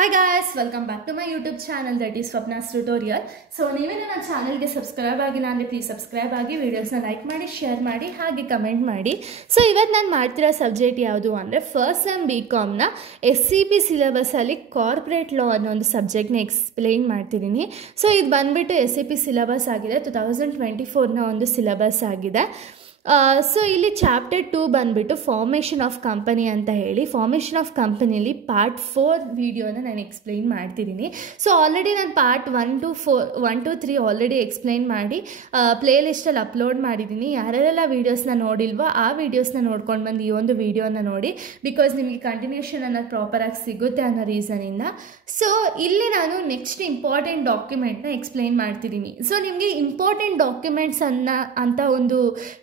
Hi guys, welcome back to my YouTube channel that is Swapna's Tutorial. So ನೀವೇನು ನನ್ನ ಚಾನಲ್ಗೆ subscribe ಆಗಿಲ್ಲ ಅಂದರೆ ಪ್ಲೀಸ್ ಸಬ್ಸ್ಕ್ರೈಬ್ ಆಗಿ ವಿಡಿಯೋಸ್ನ ಲೈಕ್ ಮಾಡಿ ಶೇರ್ ಮಾಡಿ ಹಾಗೆ ಕಮೆಂಟ್ ಮಾಡಿ. ಸೊ ಇವತ್ತು ನಾನು ಮಾಡ್ತಿರೋ ಸಬ್ಜೆಕ್ಟ್ ಯಾವುದು ಅಂದರೆ ಫಸ್ಟ್ ಸೆಮ್ BComನ SCP ಸಿಲೆಬಸಲ್ಲಿ ಕಾರ್ಪೊರೇಟ್ ಲಾ ಅನ್ನೋ ಒಂದು ಸಬ್ಜೆಕ್ಟ್ನ ಎಕ್ಸ್ಪ್ಲೈನ್ ಮಾಡ್ತಿದ್ದೀನಿ. ಸೊ ಇದು ಬಂದುಬಿಟ್ಟು SCP ಸಿಲೆಬಸ್ ಆಗಿದೆ, 2024ನ ಒಂದು ಸಿಲೆಬಸ್ ಆಗಿದೆ. ಸೊ ಇಲ್ಲಿ ಚಾಪ್ಟರ್ 2 ಬಂದುಬಿಟ್ಟು ಫಾರ್ಮೇಷನ್ ಆಫ್ ಕಂಪನಿ ಅಂತ ಹೇಳಿ, ಫಾರ್ಮೇಷನ್ ಆಫ್ ಕಂಪನಿಯಲ್ಲಿ ಪಾರ್ಟ್ 4 ವಿಡಿಯೋನ ನಾನು ಎಕ್ಸ್ಪ್ಲೈನ್ ಮಾಡ್ತಿದ್ದೀನಿ. ಸೊ ಆಲ್ರೆಡಿ ನಾನು ಪಾರ್ಟ್ 1 to 3 ಆಲ್ರೆಡಿ ಎಕ್ಸ್ಪ್ಲೈನ್ ಮಾಡಿ ಪ್ಲೇ ಲಿಸ್ಟಲ್ಲಿ ಅಪ್ಲೋಡ್ ಮಾಡಿದ್ದೀನಿ. ಯಾರೆಲ್ಲ ವೀಡಿಯೋಸ್ನ ನೋಡಿಲ್ವೋ ಆ ವೀಡಿಯೋಸ್ನ ನೋಡ್ಕೊಂಡು ಬಂದು ಈ ಒಂದು ವೀಡಿಯೋನ ನೋಡಿ, ಬಿಕಾಸ್ ನಿಮಗೆ ಕಂಟಿನ್ಯೂಷನ್ ಅನ್ನೋದು ಪ್ರಾಪರಾಗಿ ಸಿಗುತ್ತೆ ಅನ್ನೋ ರೀಸನಿಂದ. ಸೊ ಇಲ್ಲಿ ನಾನು ನೆಕ್ಸ್ಟ್ ಇಂಪಾರ್ಟೆಂಟ್ ಡಾಕ್ಯುಮೆಂಟ್ನ ಎಕ್ಸ್ಪ್ಲೈನ್ ಮಾಡ್ತಿದ್ದೀನಿ. ಸೊ ನಿಮಗೆ ಇಂಪಾರ್ಟೆಂಟ್ ಡಾಕ್ಯುಮೆಂಟ್ಸ್ ಅಂತ ಒಂದು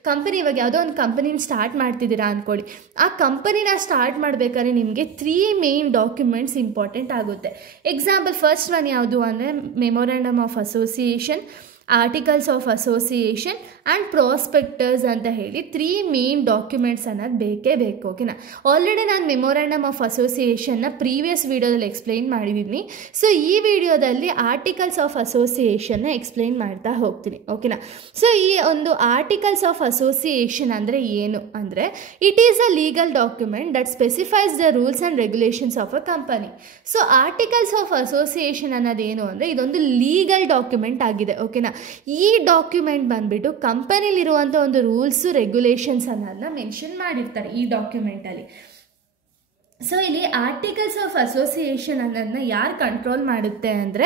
ಕಂಪನಿ, ಇವಾಗ ಯಾವುದೋ ಒಂದು ಕಂಪನಿನ ಸ್ಟಾರ್ಟ್ ಮಾಡ್ತಿದ್ದೀರಾ ಅಂದ್ಕೊಳ್ಳಿ, ಆ ಕಂಪನಿನ ಸ್ಟಾರ್ಟ್ ಮಾಡಬೇಕಾದ್ರೆ ನಿಮಗೆ 3 ಮೇನ್ ಡಾಕ್ಯುಮೆಂಟ್ಸ್ ಇಂಪಾರ್ಟೆಂಟ್ ಆಗುತ್ತೆ. ಎಕ್ಸಾಂಪಲ್ ಫಸ್ಟ್ ಒನ್ ಯಾವುದು ಅಂದರೆ memorandum of association, articles of association and prospectus ಅಂತ ಹೇಳಿ 3 ಮೇನ್ ಡಾಕ್ಯುಮೆಂಟ್ಸ್ ಅನ್ನೋದು ಬೇಕೇ ಬೇಕು. ಓಕೆನಾ, ಆಲ್ರೆಡಿ ನಾನು ಮೆಮೊರಾಂಡಮ್ ಆಫ್ ಅಸೋಸಿಯೇಷನ್ನ ಪ್ರೀವಿಯಸ್ ವೀಡಿಯೋದಲ್ಲಿ ಎಕ್ಸ್ಪ್ಲೈನ್ ಮಾಡಿದ್ದೀನಿ. ಸೊ ಈ ವಿಡಿಯೋದಲ್ಲಿ ಆರ್ಟಿಕಲ್ಸ್ ಆಫ್ ಅಸೋಸಿಯೇಷನ್ನ ಎಕ್ಸ್ಪ್ಲೈನ್ ಮಾಡ್ತಾ ಹೋಗ್ತೀನಿ. ಓಕೆನಾ, ಸೊ ಈ ಒಂದು ಆರ್ಟಿಕಲ್ಸ್ ಆಫ್ ಅಸೋಸಿಯೇಷನ್ ಅಂದರೆ ಏನು ಅಂದರೆ, it is a legal document that specifies the rules and regulations of a company. So articles of association ಅನ್ನೋದೇನು ಅಂದರೆ ಇದೊಂದು ಲೀಗಲ್ ಡಾಕ್ಯುಮೆಂಟ್ ಆಗಿದೆ. ಓಕೆನಾ, ಈ ಡಾಕ್ಯುಮೆಂಟ್ ಬಂದುಬಿಟ್ಟು ಕಂಪನಿಲಿರುವಂಥ ಒಂದು ರೂಲ್ಸು ರೆಗ್ಯುಲೇಷನ್ಸ್ ಅನ್ನೋದನ್ನ ಮೆನ್ಷನ್ ಮಾಡಿರ್ತಾರೆ ಈ ಡಾಕ್ಯುಮೆಂಟಲ್ಲಿ. ಸೊ ಇಲ್ಲಿ ಆರ್ಟಿಕಲ್ಸ್ ಆಫ್ ಅಸೋಸಿಯೇಷನ್ ಅನ್ನೋದನ್ನ ಯಾರು ಕಂಟ್ರೋಲ್ ಮಾಡುತ್ತೆ ಅಂದರೆ,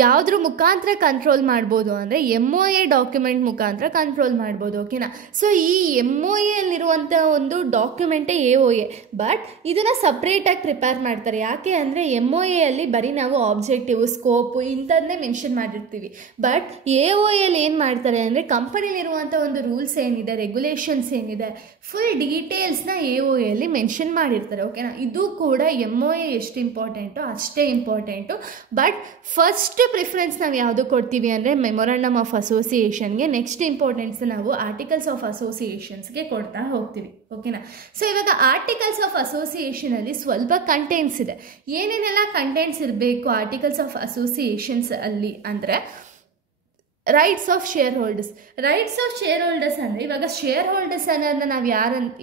ಯಾವುದ್ರ ಮುಖಾಂತರ ಕಂಟ್ರೋಲ್ ಮಾಡ್ಬೋದು ಅಂದರೆ MOA ಡಾಕ್ಯುಮೆಂಟ್ ಮುಖಾಂತರ ಕಂಟ್ರೋಲ್ ಮಾಡ್ಬೋದು. ಓಕೆನಾ, ಸೊ ಈ MOA ಅಲ್ಲಿರುವಂಥ ಒಂದು ಡಾಕ್ಯುಮೆಂಟೇ AOA, ಬಟ್ ಇದನ್ನು ಸಪ್ರೇಟಾಗಿ ಪ್ರಿಪೇರ್ ಮಾಡ್ತಾರೆ. ಯಾಕೆ ಅಂದರೆ MOA ಅಲ್ಲಿ ಬರೀ ನಾವು ಆಬ್ಜೆಕ್ಟಿವ್, ಸ್ಕೋಪು ಇಂಥದ್ದನ್ನೇ ಮೆನ್ಷನ್ ಮಾಡಿರ್ತೀವಿ. ಬಟ್ AOA ಅಲ್ಲಿ ಏನು ಮಾಡ್ತಾರೆ ಅಂದರೆ ಕಂಪನಿಲಿರುವಂಥ ಒಂದು ರೂಲ್ಸ್ ಏನಿದೆ, ರೆಗ್ಯುಲೇಷನ್ಸ್ ಏನಿದೆ, ಫುಲ್ ಡೀಟೇಲ್ಸ್ನ AOA ಅಲ್ಲಿ ಮೆನ್ಷನ್ ಮಾಡಿರ್ತಾರೆ. ಓಕೆನಾ, ಇದು ಕೂಡ MOA ಎಷ್ಟು ಇಂಪಾರ್ಟೆಂಟು ಅಷ್ಟೇ ಇಂಪಾರ್ಟೆಂಟು. ಬಟ್ ಫಸ್ಟ್ ಪ್ರಿಫರೆನ್ಸ್ ನಾವು ಯಾವುದು ಕೊಡ್ತೀವಿ ಅಂದರೆ ಮೆಮೊರಾಂಡಮ್ ಆಫ್ ಅಸೋಸಿಯೇಷನ್ಗೆ, ನೆಕ್ಸ್ಟ್ ಇಂಪಾರ್ಟೆನ್ಸ್ ನಾವು ಆರ್ಟಿಕಲ್ಸ್ ಆಫ್ ಅಸೋಸಿಯೇಷನ್ಸ್ಗೆ ಕೊಡ್ತಾ ಹೋಗ್ತೀವಿ. ಓಕೆನಾ, ಸೊ ಇವಾಗ ಆರ್ಟಿಕಲ್ಸ್ ಆಫ್ ಅಸೋಸಿಯೇಷನಲ್ಲಿ ಸ್ವಲ್ಪ ಕಂಟೆಂಟ್ಸ್ ಇದೆ. ಏನೇನೆಲ್ಲ ಕಂಟೆಂಟ್ಸ್ ಇರಬೇಕು ಆರ್ಟಿಕಲ್ಸ್ ಆಫ್ ಅಸೋಸಿಯೇಷನ್ಸ್ ಅಲ್ಲಿ ಅಂದರೆ, rights of share holders. Rights of share holders ಅಂದರೆ, ಇವಾಗ ಶೇರ್ ಹೋಲ್ಡರ್ಸ್ ಅನ್ನೋದನ್ನ ನಾವು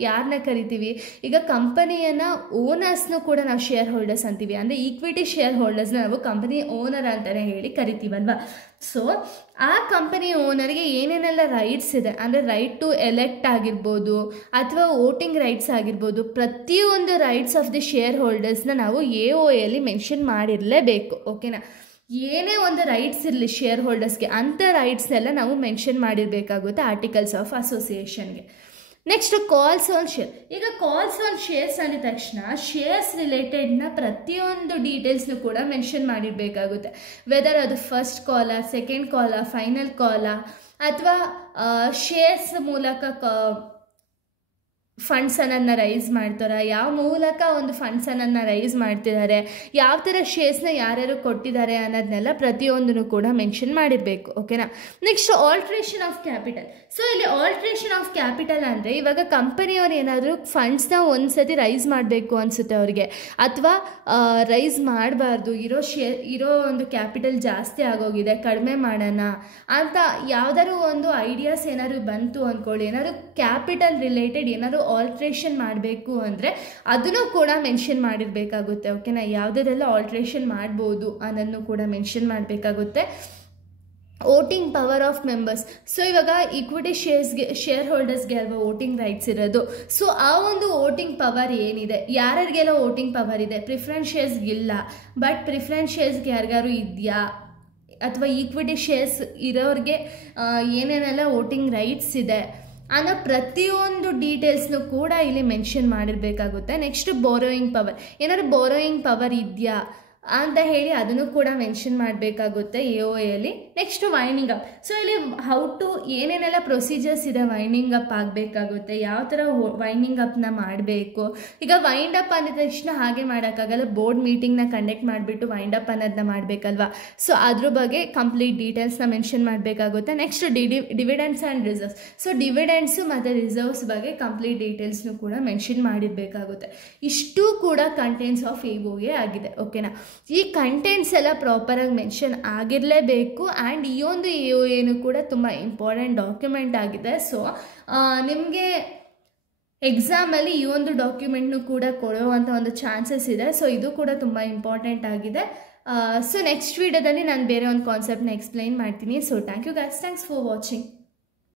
ಯಾರನ್ನ ಕರಿತೀವಿ, ಈಗ ಕಂಪನಿಯನ್ನು ಓನರ್ಸ್ನೂ ಕೂಡ ನಾವು ಶೇರ್ ಹೋಲ್ಡರ್ಸ್ ಅಂತೀವಿ. ಅಂದರೆ ಈಕ್ವಿಟಿ ಶೇರ್ ಹೋಲ್ಡರ್ಸ್ನ ನಾವು ಕಂಪನಿ ಓನರ್ ಅಂತಲೇ ಹೇಳಿ ಕರಿತೀವಲ್ವ. ಸೊ ಆ ಕಂಪನಿ ಓನರ್ಗೆ ಏನೇನೆಲ್ಲ ರೈಟ್ಸ್ ಇದೆ ಅಂದರೆ, ರೈಟ್ ಟು ಎಲೆಕ್ಟ್ ಆಗಿರ್ಬೋದು ಅಥವಾ ವೋಟಿಂಗ್ ರೈಟ್ಸ್ ಆಗಿರ್ಬೋದು, ಪ್ರತಿಯೊಂದು ರೈಟ್ಸ್ ಆಫ್ ದಿ ಶೇರ್ ಹೋಲ್ಡರ್ಸ್ನ ನಾವು AOA ಅಲ್ಲಿ ಮೆನ್ಷನ್ ಮಾಡಿರಲೇಬೇಕು. ಓಕೆನಾ, ಏನೇ ಒಂದು ರೈಟ್ಸ್ ಇರಲಿ ಶೇರ್ ಹೋಲ್ಡರ್ಸ್ಗೆ, ಅಂಥ ರೈಟ್ಸ್ನೆಲ್ಲ ನಾವು ಮೆನ್ಷನ್ ಮಾಡಿರಬೇಕಾಗುತ್ತೆ ಆರ್ಟಿಕಲ್ಸ್ ಆಫ್ ಅಸೋಸಿಯೇಷನ್ಗೆ. Next calls on share. ಈಗ ಕಾಲ್ಸ್ ಆನ್ ಶೇರ್ಸ್ ಅಂದ ತಕ್ಷಣ ಶೇರ್ಸ್ ರಿಲೇಟೆಡ್ನ ಪ್ರತಿಯೊಂದು ಡೀಟೇಲ್ಸ್ನು ಕೂಡ ಮೆನ್ಷನ್ ಮಾಡಿರಬೇಕಾಗುತ್ತೆ. ವೆದರ್ ಅದು ಫಸ್ಟ್ ಕಾಲ, ಸೆಕೆಂಡ್ ಕಾಲ, ಫೈನಲ್ ಕಾಲ, ಅಥವಾ ಶೇರ್ಸ್ ಮೂಲಕ ಫಂಡ್ಸನ್ನು ರೈಸ್ ಮಾಡ್ತಾರೆ, ಯಾವ ಮೂಲಕ ಒಂದು ಫಂಡ್ಸನ್ನು ರೈಸ್ ಮಾಡ್ತಿದ್ದಾರೆ, ಯಾವ ಥರ ಶೇರ್ಸ್ನ ಯಾರ್ಯಾರು ಕೊಟ್ಟಿದ್ದಾರೆ ಅನ್ನೋದನ್ನೆಲ್ಲ ಪ್ರತಿಯೊಂದನ್ನು ಕೂಡ ಮೆನ್ಷನ್ ಮಾಡಿರಬೇಕು. ಓಕೆನಾ, next alteration of capital. So ಇಲ್ಲಿ ಆಲ್ಟ್ರೇಷನ್ ಆಫ್ ಕ್ಯಾಪಿಟಲ್ ಅಂದರೆ, ಇವಾಗ ಕಂಪನಿಯವ್ರು ಏನಾದರೂ ಫಂಡ್ಸ್ನ ಒಂದು ಸತಿ ರೈಸ್ ಮಾಡಬೇಕು ಅನಿಸುತ್ತೆ ಅವ್ರಿಗೆ, ಅಥವಾ ರೈಸ್ ಮಾಡಬಾರ್ದು, ಇರೋ ಒಂದು ಕ್ಯಾಪಿಟಲ್ ಜಾಸ್ತಿ ಆಗೋಗಿದೆ, ಕಡಿಮೆ ಮಾಡೋಣ ಅಂತ ಯಾವುದಾದ್ರು ಒಂದು ಐಡಿಯಾಸ್ ಏನಾದ್ರು ಬಂತು ಅಂದ್ಕೊಳ್ಳಿ, ಏನಾದ್ರು ಕ್ಯಾಪಿಟಲ್ ರಿಲೇಟೆಡ್ ಏನಾದ್ರು ಆಲ್ಟ್ರೇಷನ್ ಮಾಡಬೇಕು ಅಂದರೆ ಅದನ್ನು ಕೂಡ ಮೆನ್ಷನ್ ಮಾಡಿರಬೇಕಾಗುತ್ತೆ. ಓಕೆನಾ, ಯಾವುದರೆಲ್ಲ ಆಲ್ಟ್ರೇಷನ್ ಮಾಡ್ಬೋದು ಅನ್ನೋದನ್ನು ಕೂಡ ಮೆನ್ಷನ್ ಮಾಡಬೇಕಾಗುತ್ತೆ. Voting power of members. So ಇವಾಗ ಈಕ್ವಿಟಿ ಶೇರ್ ಹೋಲ್ಡರ್ಸ್ಗೆ ಅಲ್ವಾ ವೋಟಿಂಗ್ ರೈಟ್ಸ್ ಇರೋದು. ಸೊ ಆ ಒಂದು ವೋಟಿಂಗ್ ಪವರ್ ಏನಿದೆ, ಯಾರ್ಯಾರಿಗೆಲ್ಲ ವೋಟಿಂಗ್ ಪವರ್ ಇದೆ, ಪ್ರಿಫರೆನ್ಸ್ ಶೇರ್ಸ್ಗಿಲ್ಲ, ಬಟ್ ಪ್ರಿಫರೆನ್ಸ್ ಶೇರ್ಸ್ಗೆ ಯಾರಿಗಾರು ಇದೆಯಾ, ಅಥವಾ ಈಕ್ವಿಟಿ ಶೇರ್ಸ್ ಇರೋರಿಗೆ ಏನೇನೆಲ್ಲ ವೋಟಿಂಗ್ ರೈಟ್ಸ್ ಇದೆ ಅನ್ನೋ ಪ್ರತಿಯೊಂದು ಡೀಟೇಲ್ಸ್ನು ಕೂಡ ಇಲ್ಲಿ ಮೆನ್ಷನ್ ಮಾಡಿರಬೇಕಾಗುತ್ತೆ. ನೆಕ್ಸ್ಟ್ ಬೋರೋಯಿಂಗ್ ಪವರ್, ಏನಾದ್ರು ಬೋರೋಯಿಂಗ್ ಪವರ್ ಇದೆಯಾ ಅಂತ ಹೇಳಿ ಅದನ್ನು ಕೂಡ ಮೆನ್ಷನ್ ಮಾಡಬೇಕಾಗುತ್ತೆ AOA ಅಲ್ಲಿ. Next winding up. ಸೊ ಇಲ್ಲಿ ಹೌ ಟು ಏನೇನೆಲ್ಲ ಪ್ರೊಸೀಜರ್ಸ್ ಇದೆ ವೈಂಡಿಂಗ್ ಅಪ್ ಆಗಬೇಕಾಗುತ್ತೆ, ಯಾವ ಥರ ವೈಂಡಿಂಗ್ ಅಪ್ನ ಮಾಡಬೇಕು. ಈಗ ವೈಂಡ್ ಅಪ್ ಅಂದ ತಕ್ಷಣ ಹಾಗೆ ಮಾಡೋಕ್ಕಾಗಲ್ಲ, ಬೋರ್ಡ್ ಮೀಟಿಂಗ್ನ ಕಂಡಕ್ಟ್ ಮಾಡಿಬಿಟ್ಟು ವೈಂಡ್ ಅಪ್ ಅನ್ನೋದನ್ನ ಮಾಡಬೇಕಲ್ವಾ. ಸೊ ಅದ್ರ ಬಗ್ಗೆ ಕಂಪ್ಲೀಟ್ ಡೀಟೇಲ್ಸ್ನ ಮೆನ್ಷನ್ ಮಾಡಬೇಕಾಗುತ್ತೆ. Next dividends and reserves. So dividends ಮತ್ತು ರಿಸರ್ವ್ಸ್ ಬಗ್ಗೆ ಕಂಪ್ಲೀಟ್ ಡೀಟೇಲ್ಸ್ನು ಕೂಡ ಮೆನ್ಷನ್ ಮಾಡಿರಬೇಕಾಗುತ್ತೆ. ಇಷ್ಟು ಕೂಡ ಕಂಟೆಂಟ್ಸ್ ಆಫ್ AOA ಆಗಿದೆ. ಓಕೆನಾ, ಈ ಕಂಟೆಂಟ್ಸ್ ಎಲ್ಲ ಪ್ರಾಪರಾಗಿ ಮೆನ್ಷನ್ ಆಗಿರಲೇಬೇಕು. ಆ್ಯಂಡ್ ಈ ಒಂದು ಏನು ಕೂಡ ತುಂಬ ಇಂಪಾರ್ಟೆಂಟ್ ಡಾಕ್ಯುಮೆಂಟ್ ಆಗಿದೆ. ಸೊ ನಿಮಗೆ ಎಕ್ಸಾಮಲ್ಲಿ ಈ ಒಂದು ಡಾಕ್ಯುಮೆಂಟ್ನು ಕೂಡ ಕೊಡುವಂಥ ಒಂದು ಚಾನ್ಸಸ್ ಇದೆ. ಸೊ ಇದು ಕೂಡ ತುಂಬ ಇಂಪಾರ್ಟೆಂಟ್ ಆಗಿದೆ. ಸೊ ನೆಕ್ಸ್ಟ್ ವಿಡಿಯೋದಲ್ಲಿ ನಾನು ಬೇರೆ ಒಂದು ಕಾನ್ಸೆಪ್ಟ್ನ ಎಕ್ಸ್ಪ್ಲೈನ್ ಮಾಡ್ತೀನಿ. So thank you guys, thanks for watching.